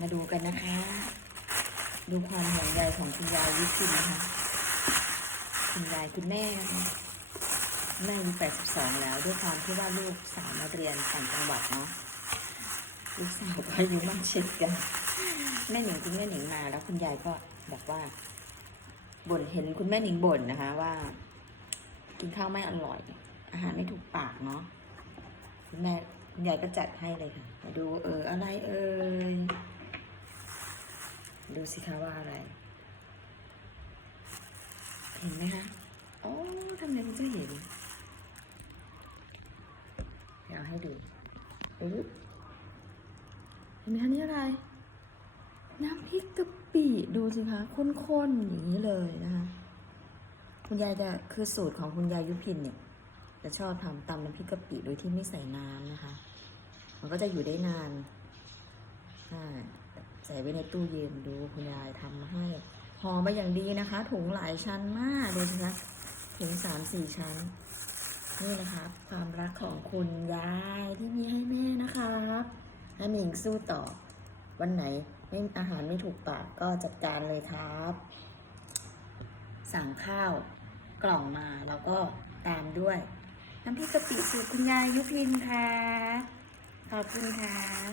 มาดูกันนะคะ ดูความห่วงใยของคุณยายยุพินนะคะคุณยายคุณแม่นะคะแม่อายุ82 แล้วด้วยความที่ว่าลูกสาวมาเรียนต่างจังหวัดเนาะลูกสาวก็อายุมากเช่นกันแม่หนิงคุณแม่หนิงมา แล้วคุณยายก็บอกว่าบ่นเห็นคุณแม่หนิงบ่นนะคะ ว่า กินข้าวไม่อร่อย อาหารไม่ถูกปากเนาะคุณแม่คุณยายก็จัดให้เลยค่ะมาดูเอออะไรเอ่ย ดูสิคะว่าอะไร เห็นไหมคะโอ้ทำไมมันจะเห็นเดี๋ยวให้ดูอุ๊บเห็นไหมคะนี่อะไร น้ำพริกกะปิดูสิคะข้นๆอย่างนี้เลยนะคะคุณยายจะคือสูตรของคุณยายยุพินเนี่ยจะชอบทำตำน้ำพริกกะปิโดยที่ไม่ใส่น้ำนะคะ มันก็จะอยู่ได้นานอ่า ใส่ไว้ในตู้เย็นดูคุณยายทำมาให้ห่อมาอย่างดีนะคะ ถุงหลายชั้นมากเลยนะคะถุงสามสี่ชั้น นี่นะคะความรักของคุณยายที่มีให้แม่นะครับให้มิงสู้ต่อ วันไหนไม่อาหารไม่ถูกปากก็จัดการเลยครับ สั่งข้าวกล่องมาแล้วก็ตามด้วยน้ำพริกกะปิสูตรคุณยายยุพินค่ะ ขอบคุณครับ